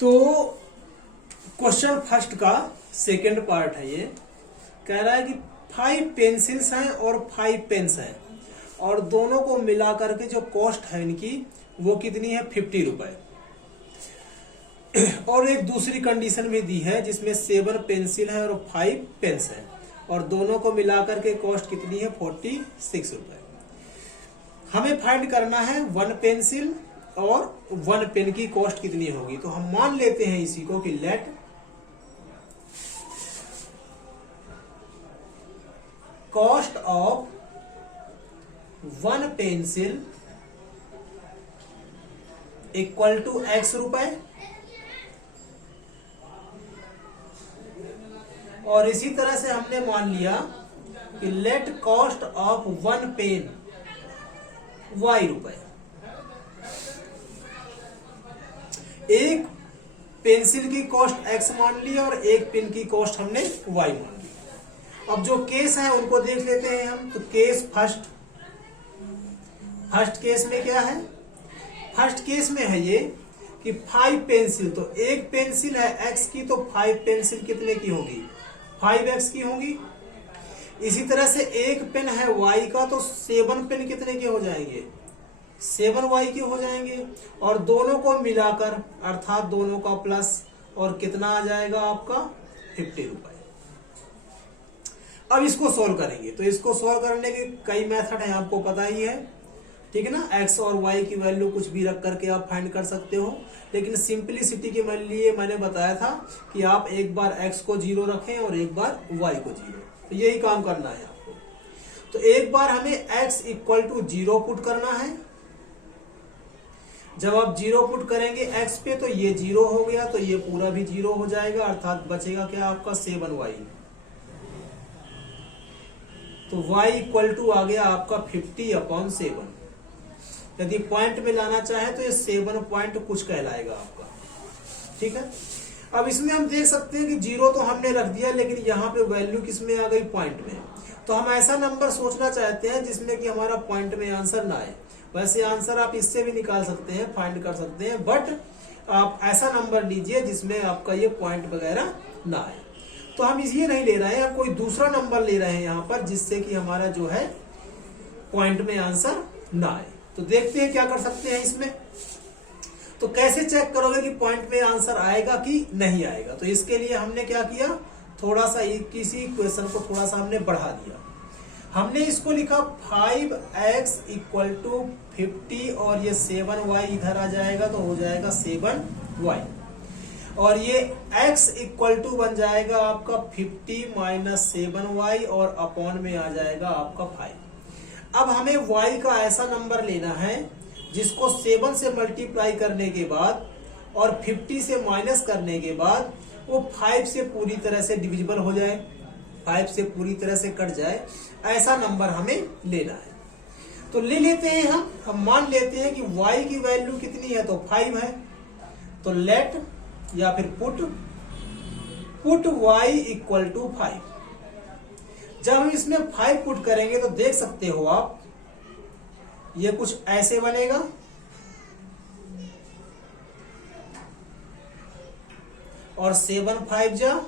तो question first का second part है। ये कह रहा है कि 5 पेंसिल्स हैं और 5 पेन्स हैं और दोनों को मिला करके जो कॉस्ट है इनकी वो कितनी है 50 रुपए। और एक दूसरी कंडीशन भी दी है जिसमें 7 पेंसिल है और 5 पेन्स हैं और दोनों को मिलाकर के कॉस्ट कितनी है 46 रुपए। हमें फाइंड करना है 1 पेंसिल और 1 पेन की कॉस्ट कितनी होगी। तो हम मान लेते हैं इसी को कि let cost of 1 pencil equal to x रुपए और इसी तरह से हमने मान लिया कि let cost of 1 pen y रुपए। एक पेंसिल की कॉस्ट x मान ली और एक पेन की कॉस्ट हमने y मान ली। अब जो केस है उनको देख लेते हैं हम। तो केस फर्स्ट केस में क्या है, फर्स्ट केस में है ये कि 5 पेंसिल, तो एक पेंसिल है x की तो 5 पेंसिल कितने की होगी 5x की होगी। इसी तरह से एक पेन है y का तो 7 पेन कितने के हो जाएंगे 7y के हो जाएंगे और दोनों को मिलाकर अर्थात दोनों का प्लस और कितना आ जाएगा आपका 50 रुपए। अब इसको सोल्व करेंगे तो इसको सोल्व करने के कई मेथड हैं, आपको पता ही है, ठीक है ना। x और y की वैल्यू कुछ भी रख करके आप फाइंड कर सकते हो, लेकिन सिंपलिसिटी के लिए मैंने बताया था कि आप एक बार x को 0 रखें और एक बार y को 0, तो यही काम करना है आपको। तो एक बार हमें x इक्वल टू 0 पुट करना है। जब आप 0 पुट करेंगे x पे तो ये 0 हो गया तो ये पूरा भी 0 हो जाएगा, अर्थात बचेगा क्या आपका 7y। तो y इक्वल टू आ गया आपका 50/7। यदि पॉइंट में लाना चाहे तो ये 7 पॉइंट कुछ कहलाएगा आपका, ठीक है। अब इसमें हम देख सकते हैं कि 0 तो हमने रख दिया, लेकिन यहाँ पे वैल्यू किसमें आ गई पॉइंट में। तो हम ऐसा नंबर सोचना चाहते हैं जिसमें कि हमारा पॉइंट में आंसर ना आए। वैसे आंसर आप इससे भी निकाल सकते हैं, फाइंड कर सकते हैं, बट आप ऐसा नंबर लीजिए जिसमें आपका ये पॉइंट वगैरह ना आए। तो हम ये नहीं ले रहे हैं, हम कोई दूसरा नंबर ले रहे हैं यहाँ पर जिससे कि हमारा जो है पॉइंट में आंसर ना आए। तो देखते हैं क्या कर सकते हैं इसमें। तो कैसे चेक करोगे कि पॉइंट में आंसर आएगा कि नहीं आएगा। तो इसके लिए हमने क्या किया, थोड़ा सा किसी क्वेश्चन को थोड़ा सा हमने बढ़ा दिया। हमने इसको लिखा 5x इक्वल टू 50 और ये 7y इधर आ जाएगा तो हो जाएगा 7y और ये x इक्वल टू बन जाएगा आपका 50 माइनस 7y और अपॉन में आ जाएगा आपका 5। अब हमें y का ऐसा नंबर लेना है जिसको 7 से मल्टीप्लाई करने के बाद और 50 से माइनस करने के बाद वो 5 से पूरी तरह से डिविजिबल हो जाए, 5 से पूरी तरह से कट जाए, ऐसा नंबर हमें लेना है। तो ले लेते हैं हम मान लेते हैं कि y की वैल्यू कितनी है तो 5 है। तो लेट या फिर पुट y इक्वल टू 5। जब हम इसमें 5 पुट करेंगे तो देख सकते हो आप ये कुछ ऐसे बनेगा और 7 5 जा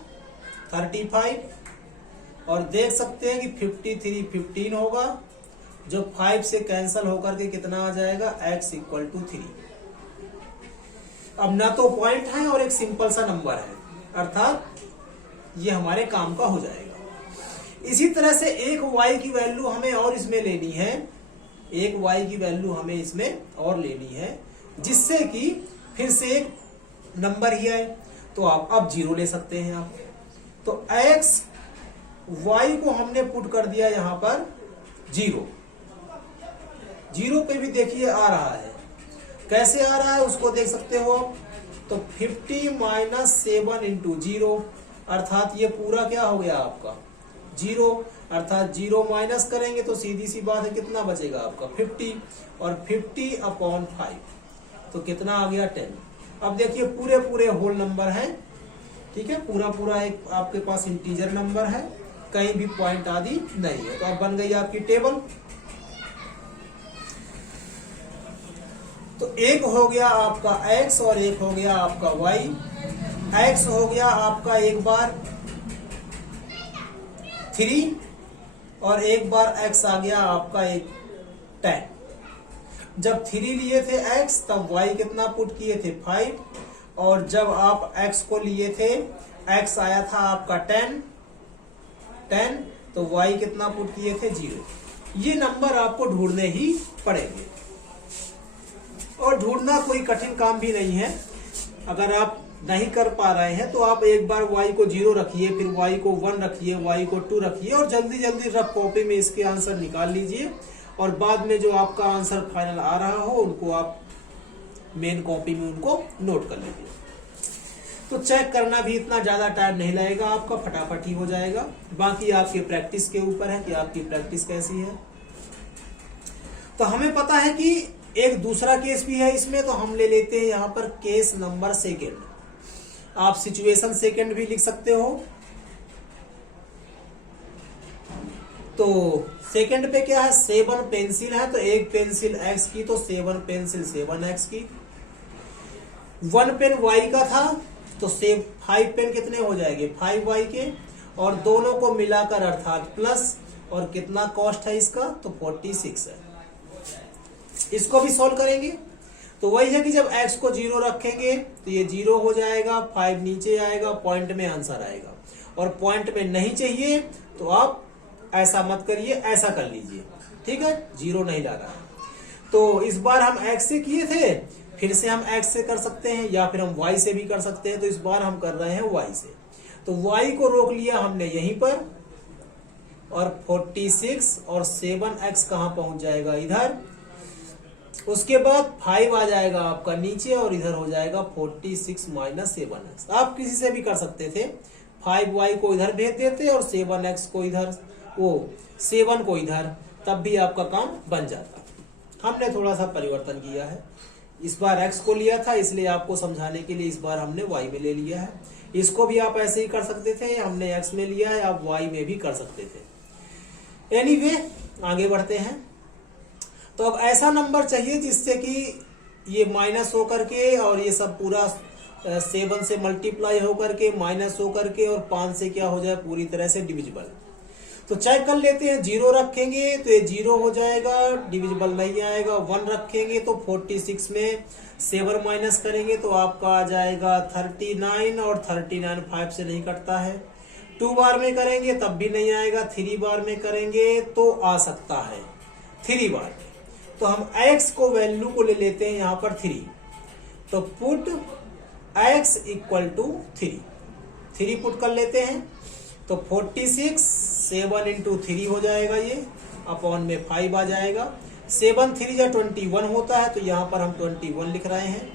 35 और देख सकते हैं कि 53 15 होगा, जो 5 से कैंसल होकर के कितना आ जाएगा x इक्वल टू 3। अब ना तो पॉइंट है और एक सिंपल सा नंबर है, अर्थात ये हमारे काम का हो जाएगा। इसी तरह से एक y की वैल्यू हमें और इसमें लेनी है, एक y की वैल्यू हमें इसमें और लेनी है जिससे कि फिर से एक नंबर ही आए। तो आप अब 0 ले सकते हैं आप। तो x y को हमने पुट कर दिया यहां पर 0 पे भी देखिए आ रहा है, कैसे आ रहा है उसको देख सकते हो आप। तो 50 माइनस 7 इंटू 0 अर्थात ये पूरा क्या हो गया आपका 0, अर्थात 0 माइनस करेंगे तो सीधी सी बात है कितना बचेगा आपका 50 और 50/5 तो कितना आ गया 10। अब देखिए पूरे होल नंबर है, ठीक है, पूरा एक आपके पास इंटीजर नंबर है, कहीं भी पॉइंट आदि नहीं है। तो अब बन गई आपकी टेबल। तो एक हो गया आपका x और एक हो गया आपका y। x हो गया आपका एक बार 3 और एक बार x आ गया आपका एक 10। जब 3 लिए थे x तब y कितना पुट किए थे 5, और जब आप x को लिए थे x आया था आपका 10, तो y कितना पुट किए थे 0। ये नंबर आपको ढूंढने ही पड़ेंगे और ढूंढना कोई कठिन काम भी नहीं है। अगर आप नहीं कर पा रहे हैं तो आप एक बार y को 0 रखिए, फिर y को 1 रखिए, y को 2 रखिए और जल्दी जल्दी रफ कॉपी में इसके आंसर निकाल लीजिए, और बाद में जो आपका आंसर फाइनल आ रहा हो उनको आप मेन कॉपी में उनको नोट कर लीजिए। तो चेक करना भी इतना ज्यादा टाइम नहीं लगेगा, आपका फटाफट ही हो जाएगा। बाकी आपके प्रैक्टिस के ऊपर है कि आपकी प्रैक्टिस कैसी है। तो हमें पता है कि एक दूसरा केस भी है इसमें, तो हम ले लेते हैं यहाँ पर केस नंबर सेकेंड। आप सिचुएशन सेकेंड भी लिख सकते हो। तो सेकेंड पे क्या है, 7 पेंसिल है, तो एक पेंसिल x की तो 7 पेंसिल 7x की। 1 पेन y का था तो 5 पेन कितने हो जाएंगे 5y के, और दोनों को मिलाकर अर्थात प्लस, और कितना कॉस्ट है इसका तो 46 है। इसको भी सॉल्व करेंगे तो वही है कि जब x को 0 रखेंगे तो ये 0 हो जाएगा, 5 नीचे आएगा, पॉइंट में आंसर आएगा। और पॉइंट में नहीं चाहिए तो आप ऐसा मत करिए, ऐसा कर लीजिए, ठीक है, 0 नहीं ला रहा है। तो इस बार हम x से किए थे, फिर से हम x से कर सकते हैं या फिर हम y से भी कर सकते हैं। तो इस बार हम कर रहे हैं y से। तो y को रोक लिया हमने यहीं पर, और 46 और 7x कहां पहुंच जाएगा इधर। उसके बाद 5 आ जाएगा आपका नीचे, और इधर हो जाएगा 46 माइनस 7x। आप किसी से भी कर सकते थे, 5y को इधर भेज देते और 7x को इधर, वो 7 को इधर, तब भी आपका काम बन जाता। हमने थोड़ा सा परिवर्तन किया है, इस बार x को लिया था इसलिए आपको समझाने के लिए इस बार हमने y में ले लिया है। इसको भी आप ऐसे ही कर सकते थे, हमने x में लिया है, आप y में भी कर सकते थे। एनीवे, आगे बढ़ते हैं। तो अब ऐसा नंबर चाहिए जिससे कि ये माइनस होकर के और ये सब पूरा 7 से मल्टीप्लाई होकर के माइनस होकर के और 5 से क्या हो जाए पूरी तरह से डिविजिबल। तो चेक कर लेते हैं, 0 रखेंगे तो ये 0 हो जाएगा, डिविजिबल नहीं आएगा। 1 रखेंगे तो 46 में 7 माइनस करेंगे तो आपका आ जाएगा 39, और 39 5 से नहीं कटता है। 2 बार में करेंगे तब भी नहीं आएगा, 3 बार में करेंगे तो आ सकता है 3 बार में। तो हम x को वैल्यू को ले लेते हैं यहाँ पर 3, तो put x equal to 3 put कर लेते हैं। तो 46 7 इंटू 3 हो जाएगा, ये अपॉन में 5 आ जाएगा। 7 3 या 21 होता है, तो यहाँ पर हम 21 लिख रहे हैं।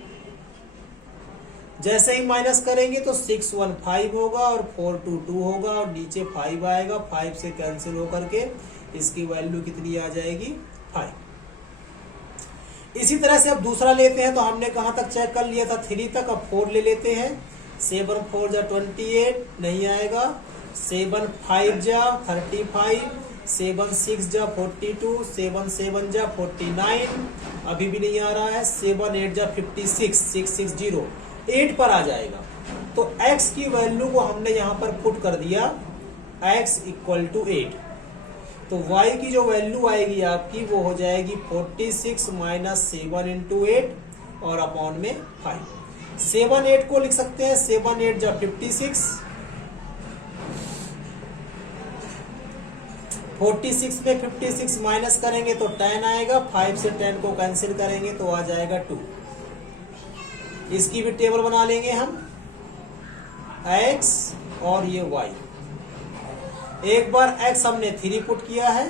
जैसे ही माइनस करेंगे तो 6 1 5 होगा और 4 2 2 होगा और नीचे 5 आएगा। 5 से कैंसिल होकर के इसकी वैल्यू कितनी आ जाएगी 5। इसी तरह से अब दूसरा लेते हैं, तो हमने कहां तक चेक कर लिया था 3 तक, अब 4 ले लेते हैं। 7 4 जा 28 नहीं आएगा, 7 5 जा 35, 7 6 जा 42, 7 7 जा 49, अभी भी नहीं आ रहा है। 7 8 जा 56, 660 8 पर आ जाएगा। तो x की वैल्यू को हमने यहां पर पुट कर दिया, x इक्वल टू 8। तो y की जो वैल्यू आएगी आपकी वो हो जाएगी 46 माइनस 7 इंटू 8 और अपॉन में 5। 7 8 को लिख सकते हैं, 7 8 जा 56, 46 में 56 माइनस करेंगे तो 10 आएगा। 5 से 10 को कैंसिल करेंगे तो आ जाएगा 2। इसकी भी टेबल बना लेंगे हम, x और ये y। एक बार x हमने 3 पुट किया है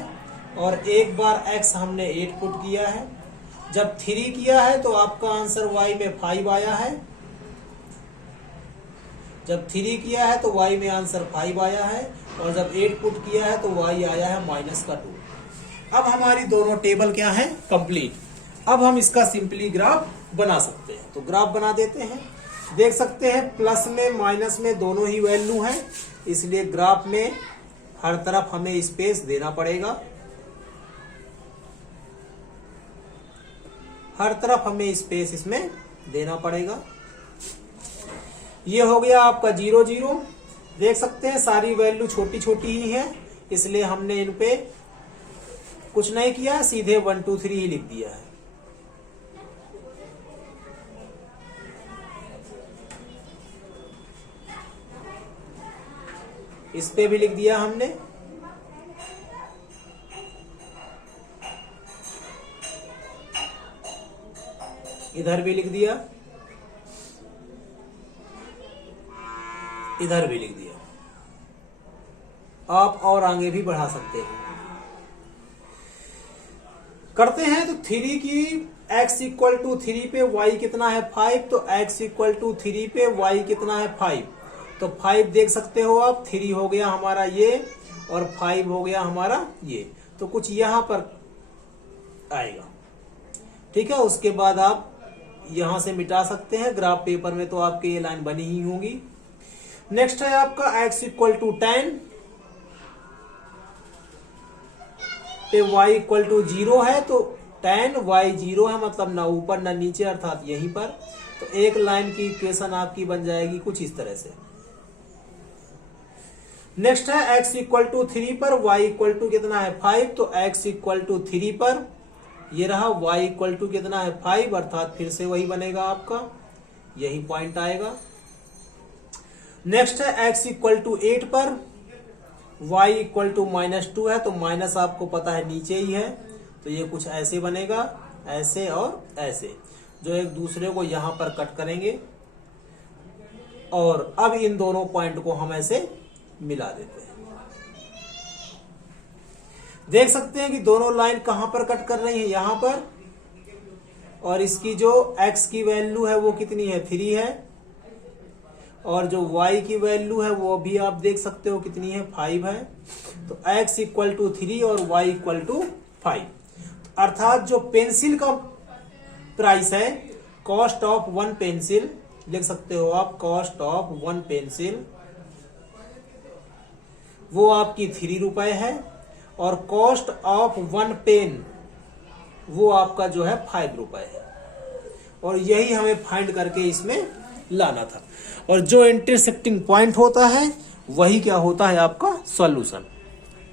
और एक बार x हमने 8 पुट किया है। जब 3 किया है तो आपका आंसर y में 5 आया है। जब 3 किया है तो y में आंसर 5 आया है, और जब 8 पुट किया है तो y आया है -2। अब हमारी दोनों टेबल क्या है कंप्लीट। अब हम इसका सिंपली ग्राफ बना सकते हैं। तो ग्राफ बना देते हैं। देख सकते हैं प्लस में माइनस में दोनों ही वैल्यू हैं, इसलिए ग्राफ में हर तरफ हमें स्पेस देना पड़ेगा। हर तरफ हमें स्पेस इसमें देना पड़ेगा। ये हो गया आपका 0 0। देख सकते हैं सारी वैल्यू छोटी छोटी ही है, इसलिए हमने इन पे कुछ नहीं किया, सीधे 1 2 3 ही लिख दिया है। इस पे भी लिख दिया हमने। इधर भी लिख दिया, इधर भी लिख दिया। आप और आगे भी बढ़ा सकते हैं। करते हैं तो 3 की x इक्वल टू 3 पे y कितना है 5, तो x इक्वल टू 3 पे y कितना है 5। तो 5 देख सकते हो आप, 3 हो गया हमारा ये और 5 हो गया हमारा ये, तो कुछ यहां पर आएगा। ठीक है, उसके बाद आप यहां से मिटा सकते हैं। ग्राफ पेपर में तो आपके ये लाइन बनी ही होंगी। नेक्स्ट है आपका x इक्वल टू 10 पे y इक्वल टू 0 है, तो 10 y 0 है, मतलब ना ऊपर ना नीचे, अर्थात यहीं पर। तो एक लाइन की इक्वेशन आपकी बन जाएगी कुछ इस तरह से। नेक्स्ट है x इक्वल टू 3 पर y इक्वल टू कितना है 5, तो x इक्वल टू 3 पर ये रहा, y इक्वल टू कितना है 5, अर्थात फिर से वही बनेगा आपका, यही पॉइंट आएगा। नेक्स्ट है x इक्वल टू 8 पर y इक्वल टू -2 है, तो माइनस आपको पता है नीचे ही है, तो ये कुछ ऐसे बनेगा, ऐसे और ऐसे, जो एक दूसरे को यहां पर कट करेंगे। और अब इन दोनों पॉइंट को हम ऐसे मिला देते हैं। देख सकते हैं कि दोनों लाइन कहां पर कट कर रही है, यहां पर, और इसकी जो x की वैल्यू है वो कितनी है 3 है, और जो y की वैल्यू है वो भी आप देख सकते हो कितनी है 5 है। तो x इक्वल टू 3 और y इक्वल टू 5, अर्थात जो पेंसिल का प्राइस है, कॉस्ट ऑफ 1 पेंसिल लिख सकते हो आप, कॉस्ट ऑफ 1 पेंसिल वो आपकी 3 रुपए है, और कॉस्ट ऑफ 1 पेन वो आपका जो है 5 रुपए है। और यही हमें फाइंड करके इसमें लाना था। और जो इंटरसेक्टिंग पॉइंट होता है वही क्या होता है आपका सॉल्यूशन।